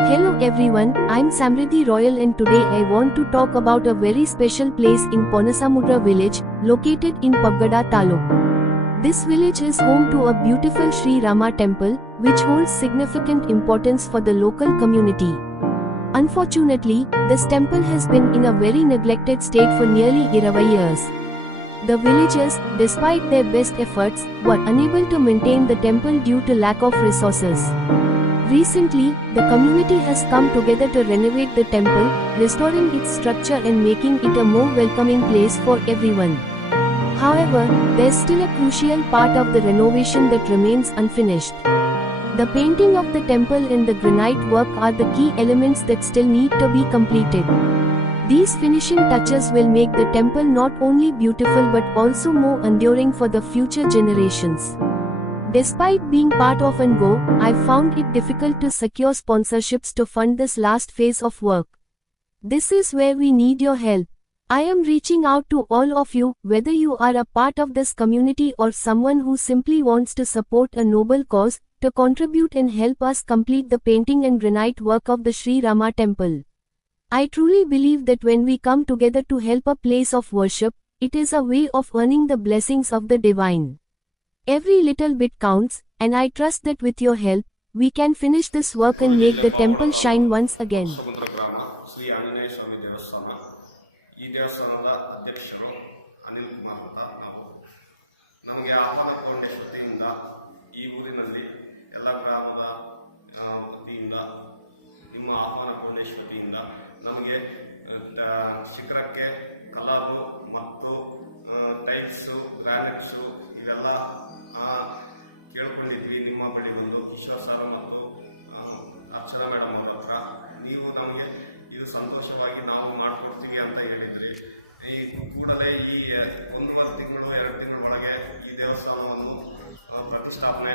Hello everyone, I'm Samriddhi Royal and today I want to talk about a very special place in Ponasamudra village, located in Paggada Taluk. This village is home to a beautiful Sri Rama temple, which holds significant importance for the local community. Unfortunately, this temple has been in a very neglected state for nearly 20 years. The villagers, despite their best efforts, were unable to maintain the temple due to lack of resources. Recently, the community has come together to renovate the temple, restoring its structure and making it a more welcoming place for everyone. However, there's still a crucial part of the renovation that remains unfinished. The painting of the temple and the granite work are the key elements that still need to be completed. These finishing touches will make the temple not only beautiful but also more enduring for the future generations. Despite being part of Go, I found it difficult to secure sponsorships to fund this last phase of work. This is where we need your help. I am reaching out to all of you, whether you are a part of this community or someone who simply wants to support a noble cause, to contribute and help us complete the painting and granite work of the Sri Rama temple. I truly believe that when we come together to help a place of worship, it is a way of earning the blessings of the divine. Every little bit counts, and I trust that with your help, we can finish this work and make the temple shine once again. Shri Anjaneya ಸ್ವಾಮಿ ದೇವಸ್ಥಾನ ಈ ದೇವಸ್ಥಾನದ ಅಧ್ಯಕ್ಷರು ಅನಿಲ್ ಕುಮಾರ್ ಅಂತ ನಾವು ನಮಗೆ ಆಹ್ವಾನ foundation ವತಿಯಿಂದ ಈ ಊರಿನಲ್ಲಿ ಎಲ್ಲ ಗ್ರಾಮದ ವತಿಯಿಂದ ನಿಮ್ಮ ಆಹ್ವಾನ ಫೌಂಡೇಶನ್ ವತಿಯಿಂದ ನಮಗೆ ಶಿಖರಕ್ಕೆ ಕಲರು ಮತ್ತು ಟೈಲ್ಸು ಗ್ರಾನೈಟ್ಸು ಇವೆಲ್ಲ ಕೇಳ್ಕೊಂಡಿದ್ವಿ. ನಿಮ್ಮ ಬಳಿ ಬಂದು ಕಿಶೋರ್ ಸರ್ ಮತ್ತು ಅರ್ಚನಾ ಮೇಡಮ್ ಅವ್ರ ಹತ್ರ ನೀವು ನಮಗೆ ಇದು ಸಂತೋಷವಾಗಿ ನಾವು ಮಾಡಿಕೊಡ್ತೀವಿ ಅಂತ ಹೇಳಿದ್ರಿ. ಈ ಕೂಡಲೇ ಈ 1 ತಿಂಗಳು 2 ತಿಂಗಳ ಒಳಗೆ ಈ ದೇವಸ್ಥಾನವನ್ನು ಪ್ರತಿಷ್ಠಾಪನೆ